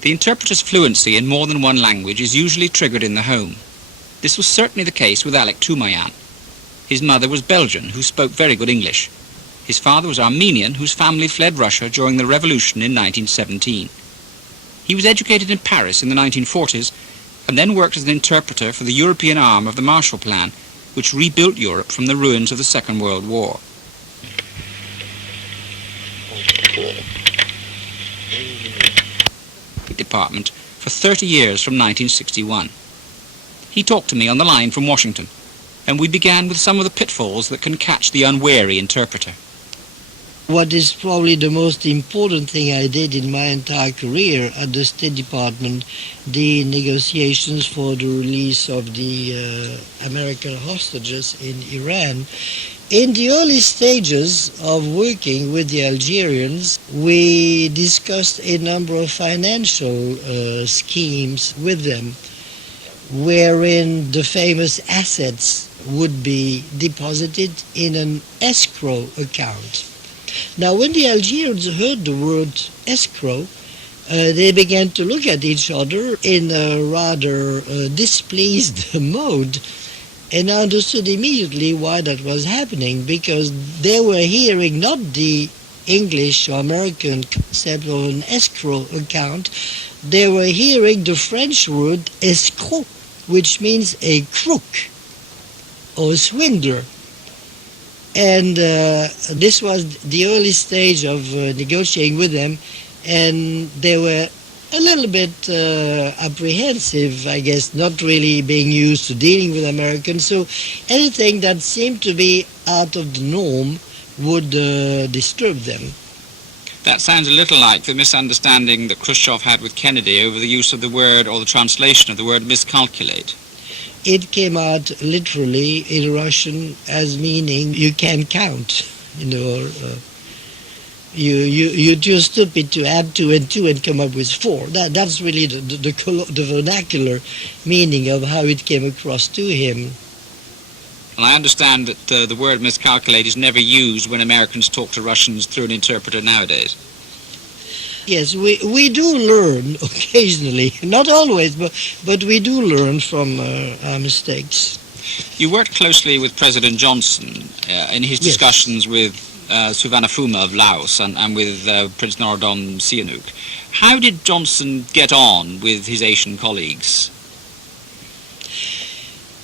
The interpreter's fluency in more than one language is usually triggered in the home. This was certainly the case with Alec Toumayan. His mother was Belgian, who spoke very good English. His father was Armenian, whose family fled Russia during the revolution in 1917. He was educated in Paris in the 1940s and then worked as an interpreter for the European arm of the Marshall Plan, which rebuilt Europe from the ruins of the Second World War. Department for 30 years from 1961. He talked to me on the line from Washington, and we began with some of the pitfalls that can catch the unwary interpreter. What is probably the most important thing I did in my entire career at the State Department, the negotiations for the release of the American hostages in Iran. In the early stages of working with the Algerians, we discussed a number of financial schemes with them, wherein the famous assets would be deposited in an escrow account. Now, when the Algerians heard the word escrow, they began to look at each other in a rather displeased mode, and I understood immediately why that was happening, because they were hearing not the English or American concept of an escrow account, they were hearing the French word escroc, which means a crook or a swindler. And this was the early stage of negotiating with them, and they were a little bit apprehensive, I guess, not really being used to dealing with Americans. So anything that seemed to be out of the norm would disturb them. That sounds a little like the misunderstanding that Khrushchev had with Kennedy over the use of the word, or the translation of the word, miscalculate. It came out literally in Russian as meaning you can't count, or you're too stupid to add 2 and 2 and come up with 4. That's really the vernacular meaning of how it came across to him. Well, I understand that the word miscalculate is never used when Americans talk to Russians through an interpreter nowadays. Yes, we do learn occasionally, not always, but we do learn from our mistakes. You worked closely with President Johnson in his discussions with Suvarnabhumi of Laos and with Prince Norodom Sihanouk. How did Johnson get on with his Asian colleagues?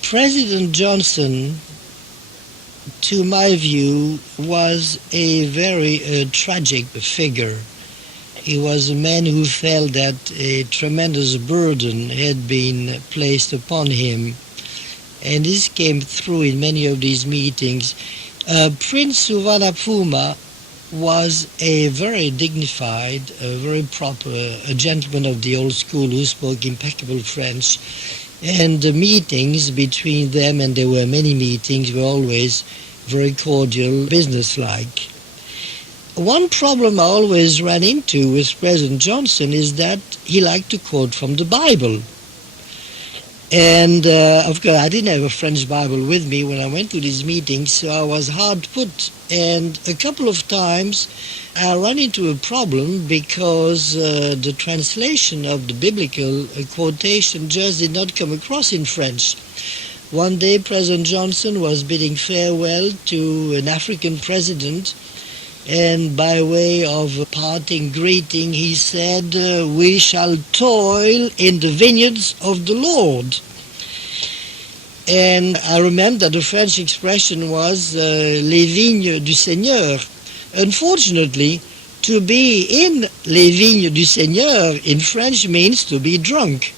President Johnson, to my view, was a very tragic figure. He was a man who felt that a tremendous burden had been placed upon him, and this came through in many of these meetings. Prince Suvarnabhumi was a very dignified, very proper, a gentleman of the old school who spoke impeccable French, and the meetings between them, and there were many meetings, were always very cordial, businesslike. One problem I always ran into with President Johnson is that he liked to quote from the Bible. And of course, I didn't have a French Bible with me when I went to these meetings, so I was hard put. And a couple of times I ran into a problem because the translation of the biblical quotation just did not come across in French. One day President Johnson was bidding farewell to an African president, and by way of a parting greeting, he said, "We shall toil in the vineyards of the Lord." And I remember the French expression was les vignes du Seigneur. Unfortunately, to be in les vignes du Seigneur in French means to be drunk.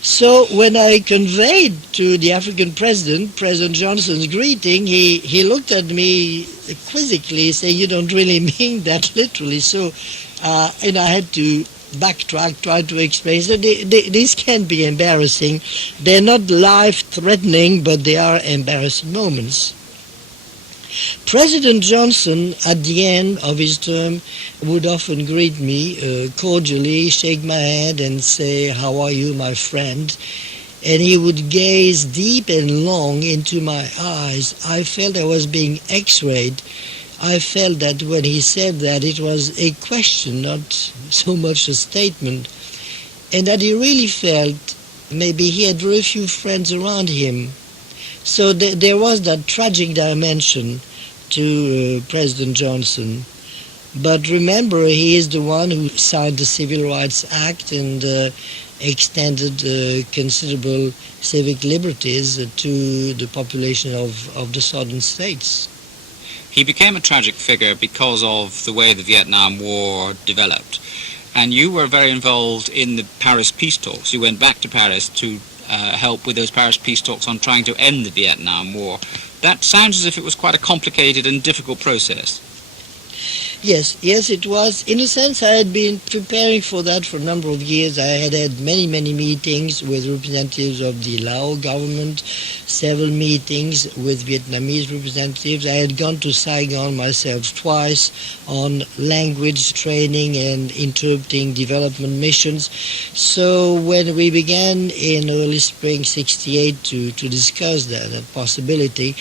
So when I conveyed to the African president, President Johnson's greeting, he looked at me quizzically, saying, "You don't really mean that literally." So, and I had to backtrack, try to explain. So these can be embarrassing. They're not life-threatening, but they are embarrassing moments. President Johnson, at the end of his term, would often greet me cordially, shake my hand and say, "How are you, my friend?" And he would gaze deep and long into my eyes. I felt I was being x-rayed. I felt that when he said that, it was a question, not so much a statement. and that he really felt maybe he had very few friends around him. So there was that tragic dimension to President Johnson. But remember, he is the one who signed the Civil Rights Act and extended considerable civic liberties to the population of the southern states. He became a tragic figure because of the way the Vietnam War developed. And you were very involved in the Paris peace talks. You went back to Paris to help with those Paris peace talks on trying to end the Vietnam War. That sounds as if it was quite a complicated and difficult process. Yes, it was. In a sense, I had been preparing for that for a number of years. I had had many meetings with representatives of the Lao government, several meetings with Vietnamese representatives. I had gone to Saigon myself twice on language training and interpreting development missions. So when we began in early spring '68 to discuss that possibility,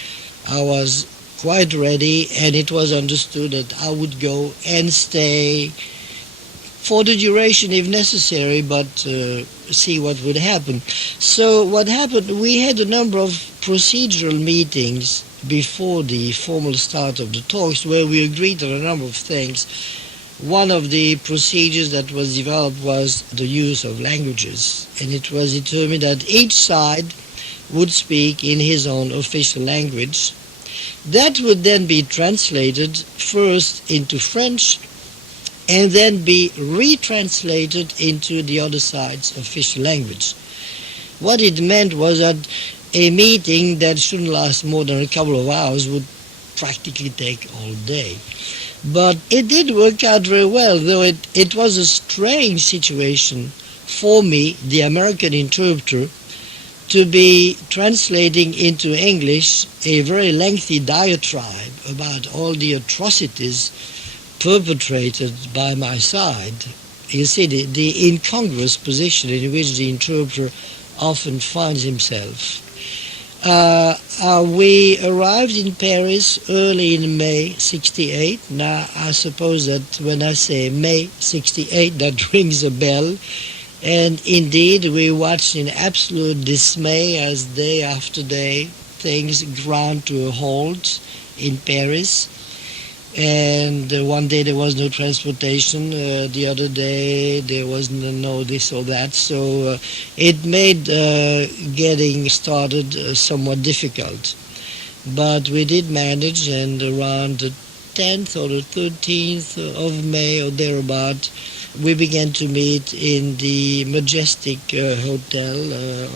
I was quite ready, and it was understood that I would go and stay for the duration if necessary, but see what would happen. So what happened, we had a number of procedural meetings before the formal start of the talks where we agreed on a number of things. One of the procedures that was developed was the use of languages, and it was determined that each side would speak in his own official language. That would then be translated first into French and then be retranslated into the other side's official language. What it meant was that a meeting that shouldn't last more than a couple of hours would practically take all day. But it did work out very well, though it was a strange situation for me, the American interpreter, to be translating into English a very lengthy diatribe about all the atrocities perpetrated by my side. You see, the incongruous position in which the interpreter often finds himself. We arrived in Paris early in May '68. Now, I suppose that when I say May '68, that rings a bell. And indeed, we watched in absolute dismay as day after day things ground to a halt in Paris. And one day there was no transportation, the other day there was no this or that. So it made getting started somewhat difficult. But we did manage, and around the 10th or the 13th of May or thereabout, we began to meet in the majestic hotel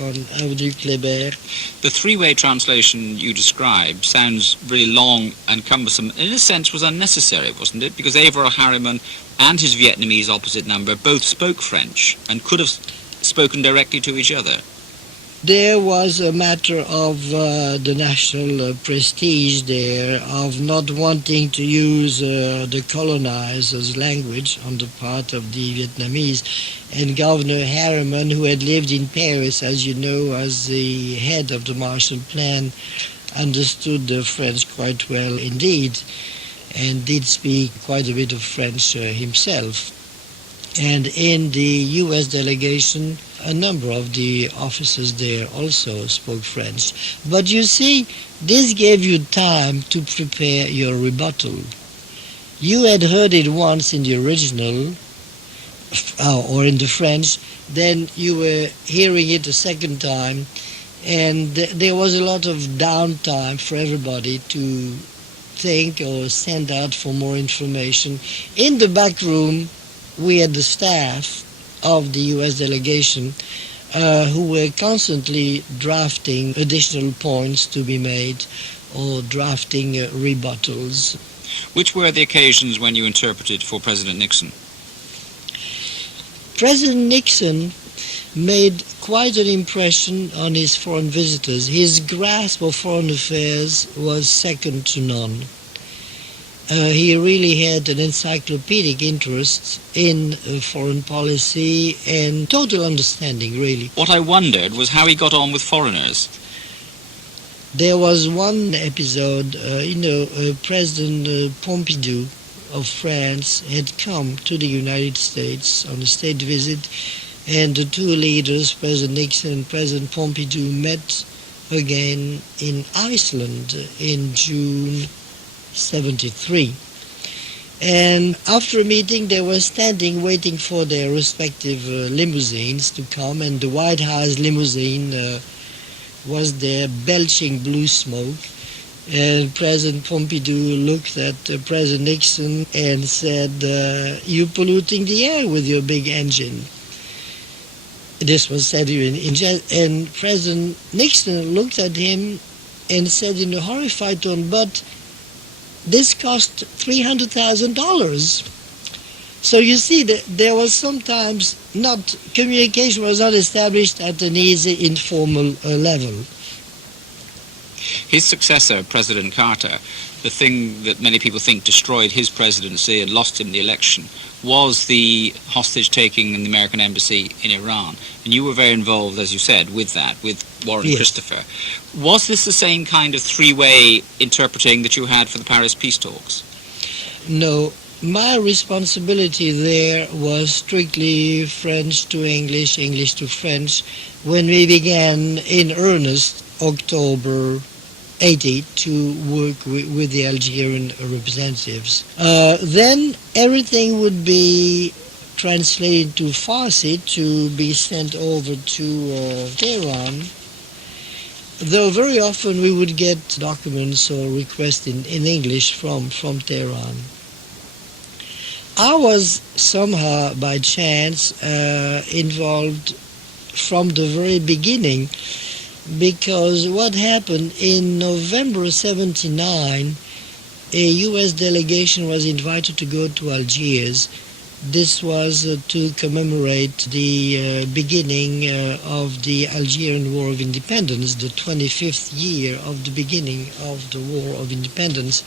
on Avenue Kléber. The three-way translation you described sounds really long and cumbersome. In a sense, was unnecessary, wasn't it? Because Averell Harriman and his Vietnamese opposite number both spoke French and could have spoken directly to each other. There was a matter of the national prestige there, of not wanting to use the colonizers' language on the part of the Vietnamese. And Governor Harriman, who had lived in Paris, as you know, as the head of the Marshall Plan, understood the French quite well indeed, and did speak quite a bit of French himself. And in the U.S. delegation, a number of the officers there also spoke French. But you see, this gave you time to prepare your rebuttal. You had heard it once in the original, or in the French, then you were hearing it a second time, and there was a lot of downtime for everybody to think or send out for more information. In the back room, we had the staff of the U.S. delegation who were constantly drafting additional points to be made or drafting rebuttals. Which were the occasions when you interpreted for President Nixon? President Nixon made quite an impression on his foreign visitors. His grasp of foreign affairs was second to none. He really had an encyclopedic interest in foreign policy and total understanding, really. What I wondered was how he got on with foreigners. There was one episode, President Pompidou of France had come to the United States on a state visit, And the two leaders, President Nixon and President Pompidou, met again in Iceland in June 73. And after a meeting, they were standing waiting for their respective limousines to come, and the White House limousine was there belching blue smoke. And President Pompidou looked at President Nixon and said, "You're polluting the air with your big engine." This was said in jest, and President Nixon looked at him and said in a horrified tone, "But this cost $300,000. So you see that there was sometimes communication was not established at an easy, informal level. His successor, President Carter, the thing that many people think destroyed his presidency and lost him the election, was the hostage-taking in the American embassy in Iran. And you were very involved, as you said, with that, with Warren Yes. Christopher. Was this the same kind of three-way interpreting that you had for the Paris peace talks? No, my responsibility there was strictly French to English, English to French, when we began in earnest October 80 to work with the Algerian representatives. Then everything would be translated to Farsi to be sent over to Tehran, though very often we would get documents or requests in English from Tehran. I was somehow by chance involved from the very beginning, because what happened in November 79, a U.S. delegation was invited to go to Algiers. This was to commemorate the beginning of the Algerian War of Independence, the 25th year of the beginning of the War of Independence.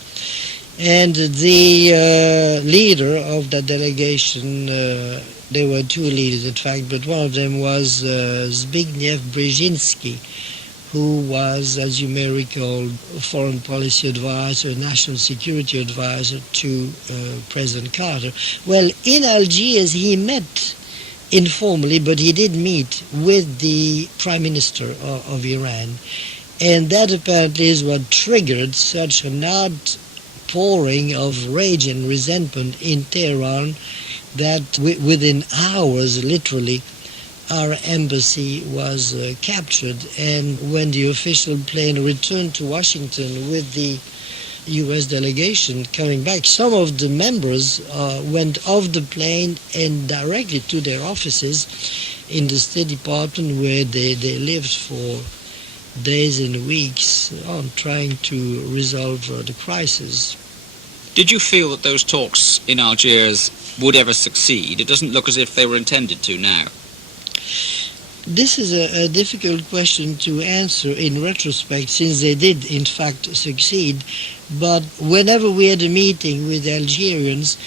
And the leader of that delegation, there were two leaders in fact, but one of them was Zbigniew Brzezinski, who was, as you may recall, foreign policy advisor, national security advisor to President Carter. Well, in Algiers he met informally, but he did meet with the Prime Minister of Iran. And that apparently is what triggered such an outpouring of rage and resentment in Tehran that within hours, literally, our embassy was captured. And when the official plane returned to Washington with the U.S. delegation coming back, some of the members went off the plane and directly to their offices in the State Department, where they lived for days and weeks on trying to resolve the crisis. Did you feel that those talks in Algiers would ever succeed? It doesn't look as if they were intended to now. This is a difficult question to answer in retrospect, since they did in fact succeed. But whenever we had a meeting with the Algerians,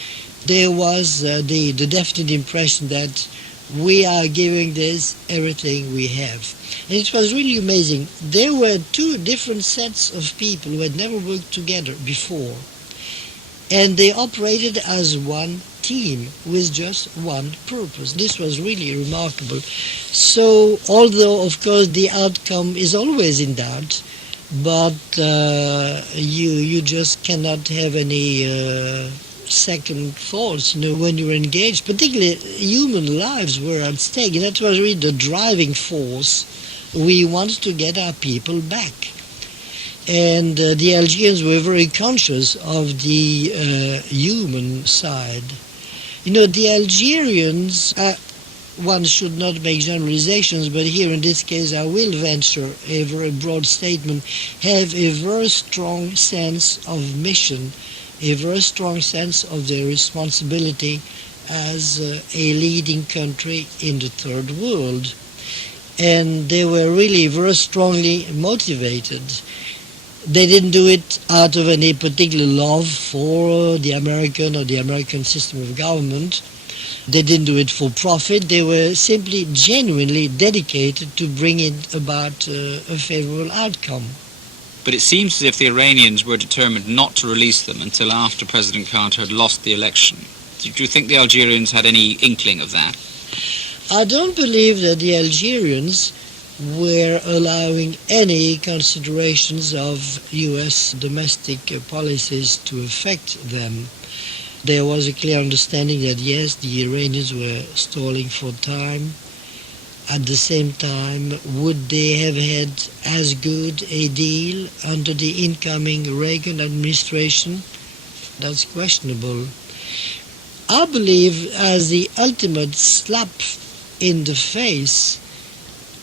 there was the definite impression that we are giving this everything we have. And it was really amazing. There were two different sets of people who had never worked together before. And they operated as one team with just one purpose. This was really remarkable. So, although, of course, the outcome is always in doubt, but you just cannot have any second thoughts, when you're engaged. Particularly, human lives were at stake, and that was really the driving force. We wanted to get our people back. And the Algerians were very conscious of the human side. The Algerians, one should not make generalizations, but here in this case I will venture a very broad statement, have a very strong sense of mission, a very strong sense of their responsibility as a leading country in the third world. And they were really very strongly motivated. They didn't do it out of any particular love for the American or the American system of government. They didn't do it for profit. They were simply genuinely dedicated to bringing about a favorable outcome. But it seems as if the Iranians were determined not to release them until after President Carter had lost the election. Do you think the Algerians had any inkling of that? I don't believe that the Algerians were allowing any considerations of U.S. domestic policies to affect them. There was a clear understanding that yes, the Iranians were stalling for time. At the same time, would they have had as good a deal under the incoming Reagan administration? That's questionable. I believe as the ultimate slap in the face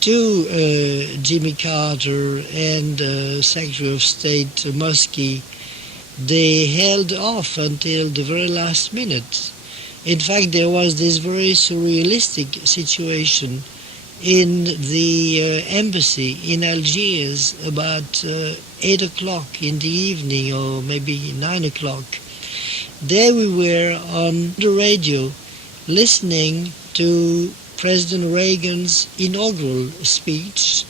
to Jimmy Carter and Secretary of State Muskie, they held off until the very last minute. In fact, there was this very surrealistic situation in the embassy in Algiers about 8 o'clock in the evening, or maybe 9 o'clock. There we were on the radio listening to President Reagan's inaugural speech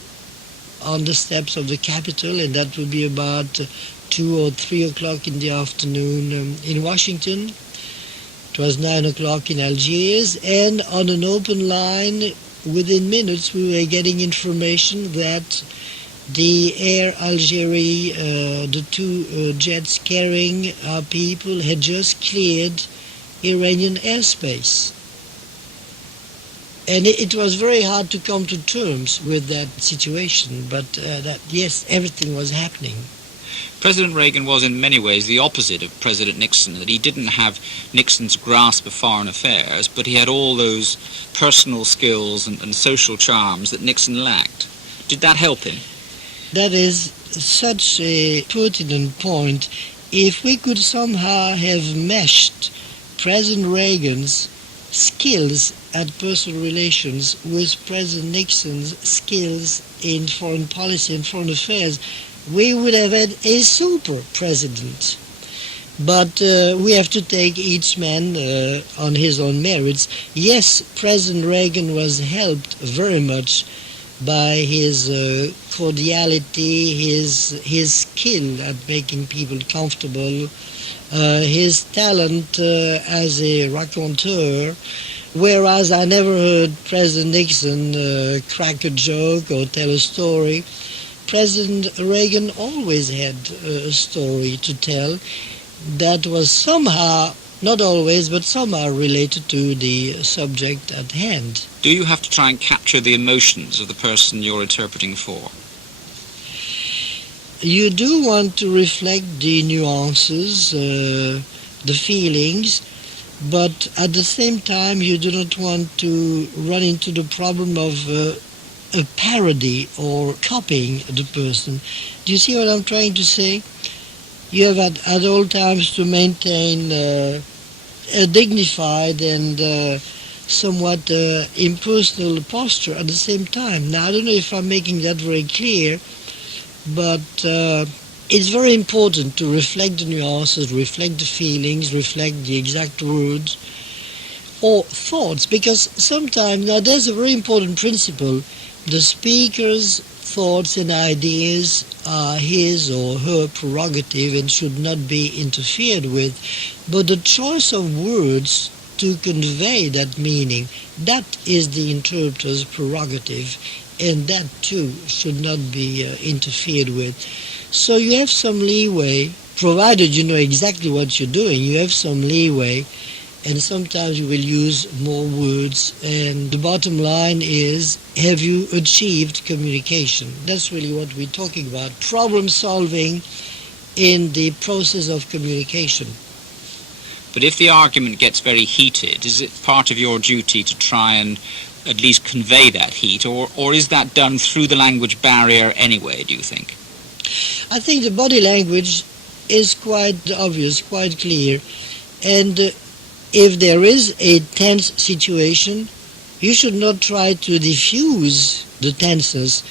on the steps of the Capitol, and that would be about 2 or 3 o'clock in the afternoon in Washington. It was 9 o'clock in Algiers, and on an open line, within minutes, we were getting information that the Air Algerie, the two jets carrying our people, had just cleared Iranian airspace. And it was very hard to come to terms with that situation, but that yes, everything was happening. President Reagan was in many ways the opposite of President Nixon, that he didn't have Nixon's grasp of foreign affairs, but he had all those personal skills and social charms that Nixon lacked. Did that help him? That is such a pertinent point. If we could somehow have meshed President Reagan's skills at personal relations with President Nixon's skills in foreign policy and foreign affairs, we would have had a super president. But we have to take each man on his own merits. Yes, President Reagan was helped very much by his cordiality, his skill at making people comfortable, his talent as a raconteur, whereas I never heard President Nixon crack a joke or tell a story. President Reagan always had a story to tell that was somehow, not always, but somehow related to the subject at hand. Do you have to try and capture the emotions of the person you're interpreting for? You do want to reflect the nuances, the feelings, but at the same time you do not want to run into the problem of a parody or copying the person. Do you see what I'm trying to say? You have at all times to maintain a dignified and somewhat impersonal posture at the same time. Now, I don't know if I'm making that very clear, but it's very important to reflect the nuances, reflect the feelings, reflect the exact words or thoughts, because sometimes, now there's a very important principle, the speaker's thoughts and ideas are his or her prerogative and should not be interfered with, but the choice of words to convey that meaning, that is the interpreter's prerogative, and that too should not be interfered with. So you have some leeway, provided you know exactly what you're doing, you have some leeway, and sometimes you will use more words, and the bottom line is, have you achieved communication? That's really what we're talking about, problem solving in the process of communication. But if the argument gets very heated, is it part of your duty to try and at least convey that heat, or is that done through the language barrier anyway, do you think? I think the body language is quite obvious, quite clear, and if there is a tense situation, you should not try to diffuse the tenseness.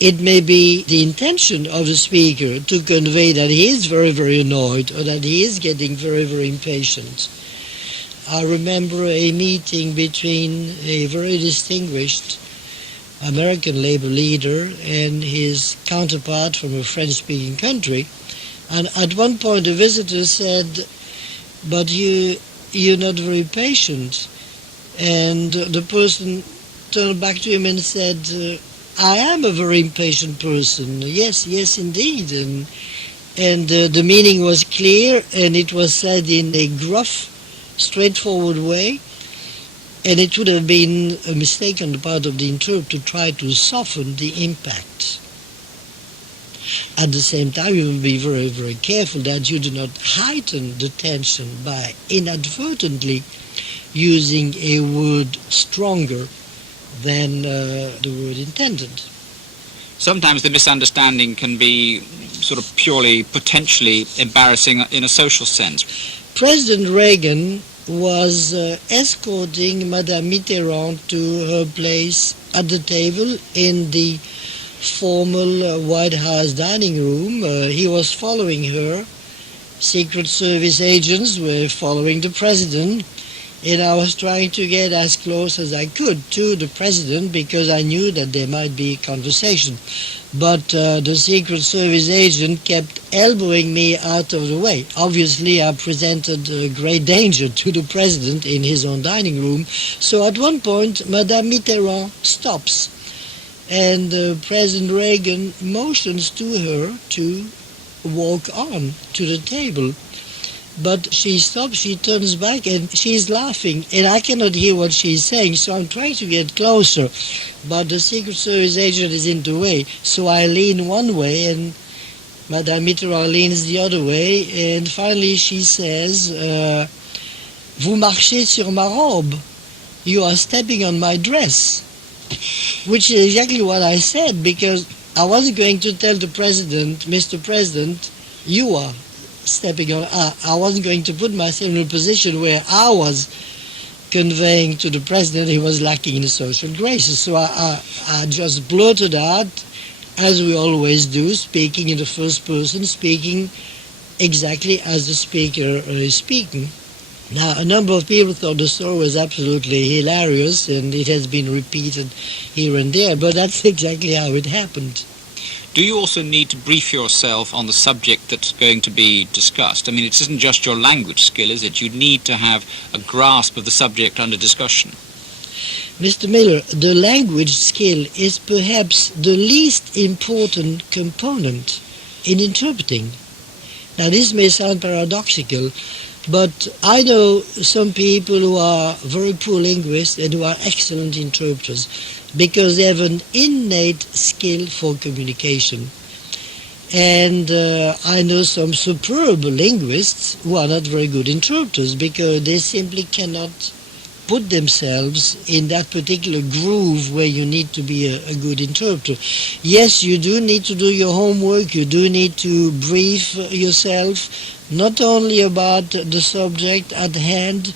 It may be the intention of the speaker to convey that he is very, very annoyed or that he is getting very, very impatient. I remember a meeting between a very distinguished American labor leader and his counterpart from a French-speaking country. And at one point the visitor said, "But you're not very patient." And the person turned back to him and said, I am a very impatient person. Yes, yes, indeed. And the meaning was clear, and it was said in a gruff, straightforward way. And it would have been a mistake on the part of the interpreter to try to soften the impact. At the same time, you will be very, very careful that you do not heighten the tension by inadvertently using a word stronger than the word intended. Sometimes the misunderstanding can be sort of purely, potentially embarrassing in a social sense. President Reagan was escorting Madame Mitterrand to her place at the table in the formal White House dining room. He was following her. Secret Service agents were following the president, and I was trying to get as close as I could to the president because I knew that there might be conversation. But the Secret Service agent kept elbowing me out of the way. Obviously, I presented a great danger to the president in his own dining room. So at one point, Madame Mitterrand stops, and President Reagan motions to her to walk on to the table. But she stops, she turns back, and she's laughing, and I cannot hear what she's saying, so I'm trying to get closer. But the Secret Service agent is in the way, so I lean one way, and Madame Mitterrand leans the other way, and finally she says, Vous marchez sur ma robe. You are stepping on my dress. Which is exactly what I said, because I wasn't going to tell the president, Mr. President, you are stepping on. I wasn't going to put myself in a position where I was conveying to the president he was lacking in social graces. So I just blurted out, as we always do, speaking in the first person, speaking exactly as the speaker is speaking. Now, a number of people thought the story was absolutely hilarious, and it has been repeated here and there, but that's exactly how it happened. Do you also need to brief yourself on the subject that's going to be discussed? I mean, it isn't just your language skill, is it? You need to have a grasp of the subject under discussion. Mr. Miller, the language skill is perhaps the least important component in interpreting. Now, this may sound paradoxical, but I know some people who are very poor linguists and who are excellent interpreters because they have an innate skill for communication. And I know some superb linguists who are not very good interpreters because they simply cannot put themselves in that particular groove where you need to be a good interpreter. Yes, you do need to do your homework, you do need to brief yourself, not only about the subject at hand,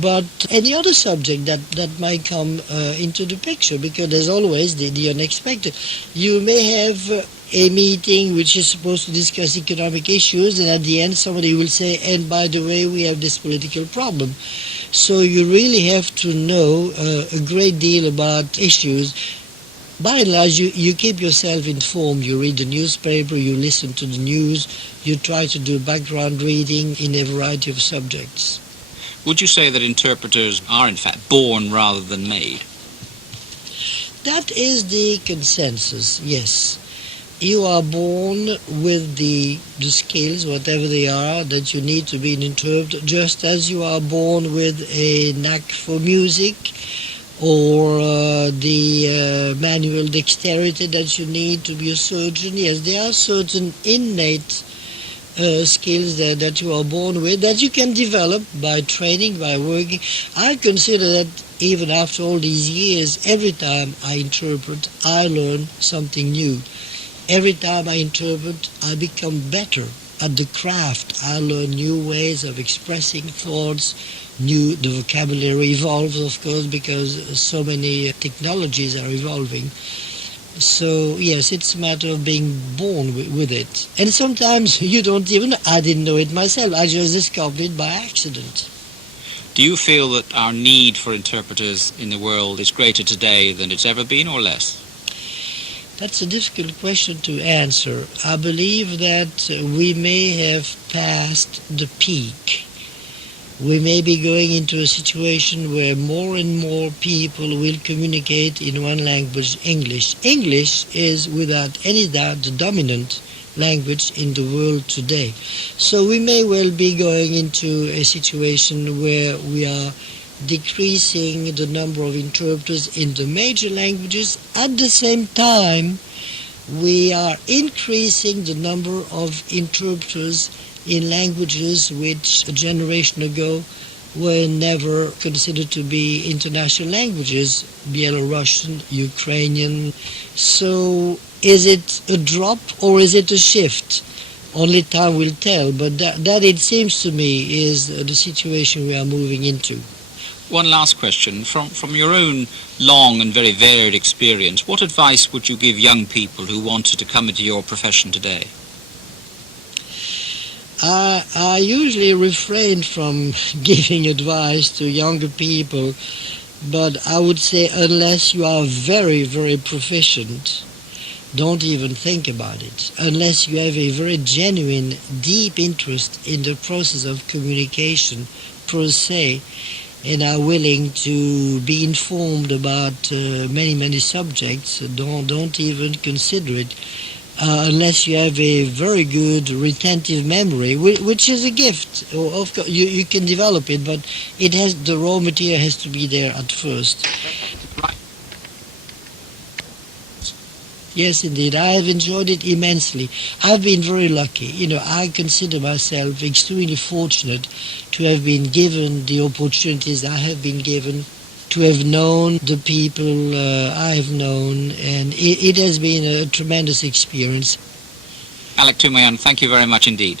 but any other subject that might come into the picture, because there's always the unexpected. You may have a meeting which is supposed to discuss economic issues, and at the end somebody will say, and by the way, we have this political problem. So you really have to know a great deal about issues. By and large, you keep yourself informed. You read the newspaper, you listen to the news, you try to do background reading in a variety of subjects. Would you say that interpreters are in fact born rather than made? That is the consensus, yes. You are born with the skills, whatever they are, that you need to be an interpreter, just as you are born with a knack for music or the manual dexterity that you need to be a surgeon. Yes, there are certain innate skills that you are born with that you can develop by training, by working. I consider that even after all these years, every time I interpret, I learn something new. Every time I interpret, I become better at the craft. I learn new ways of expressing thoughts. The vocabulary evolves, of course, because so many technologies are evolving. So, yes, it's a matter of being born with it. And sometimes you don't even know. I didn't know it myself. I just discovered it by accident. Do you feel that our need for interpreters in the world is greater today than it's ever been, or less? That's a difficult question to answer. I believe that we may have passed the peak we may be going into a situation where more and more people will communicate in one language, English. English is, without any doubt, the dominant language in the world today. So we may well be going into a situation where we are decreasing the number of interpreters in the major languages. At the same time, we are increasing the number of interpreters in languages which a generation ago were never considered to be international languages, Belarusian, Ukrainian. So is it a drop or is it a shift? Only time will tell, but that it seems to me is the situation we are moving into. One last question. From your own long and very varied experience, what advice would you give young people who wanted to come into your profession today? I usually refrain from giving advice to younger people, but I would say unless you are very, very proficient, don't even think about it. Unless you have a very genuine, deep interest in the process of communication per se, and are willing to be informed about many, many subjects, don't even consider it. Unless you have a very good retentive memory, which is a gift. Of course, you can develop it, but the raw material has to be there at first. Yes, indeed. I have enjoyed it immensely. I've been very lucky. I consider myself extremely fortunate to have been given the opportunities I have been given, to have known the people I have known, and it has been a tremendous experience. Alec Toumayan, thank you very much indeed.